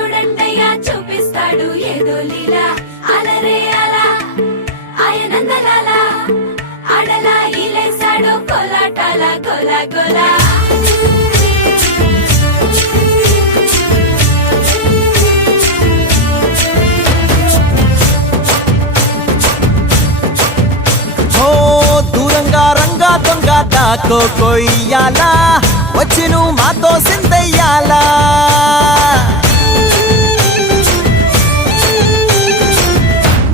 చూడండయ్యా చూపిస్తాడు ఏదో లీలా. అలరే అలా ఆయనందలాల అడలా ఇలేసాడు కొలాటాల గొల గోలా. దొంగ దాకో కొయ్యాలా. వచ్చి నువ్వు మాతో సిందయ్యాలా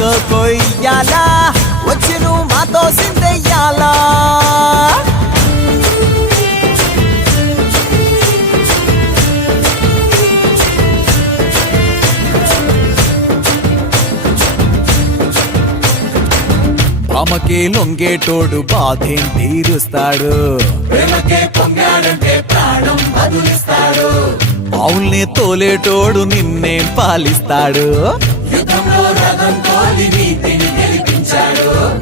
నాకు కొయ్యాలా వచ్చి నువ్వు మాతో సిందెయ్యాలా. ఆమెకి లొంగేటోడు బాధేం తీరుస్తాడు. ప్రేమకే తోలేటోడు నిన్నేం పాలిస్తాడు.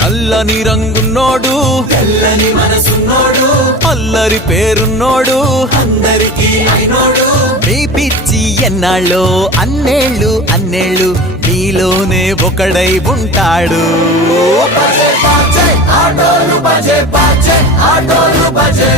అల్లని రంగున్నోడు తెల్లని మనసున్నోడు అల్లరి పేరున్నోడు అందరికీ అయినోడు. మీ పిచ్చి ఎన్నాళ్ళు అన్నేళ్ళు అన్నేళ్ళు నీలోనే ఒకడై ఉంటాడు. ఆటోలు బజే బాజే ఆటోలు బజే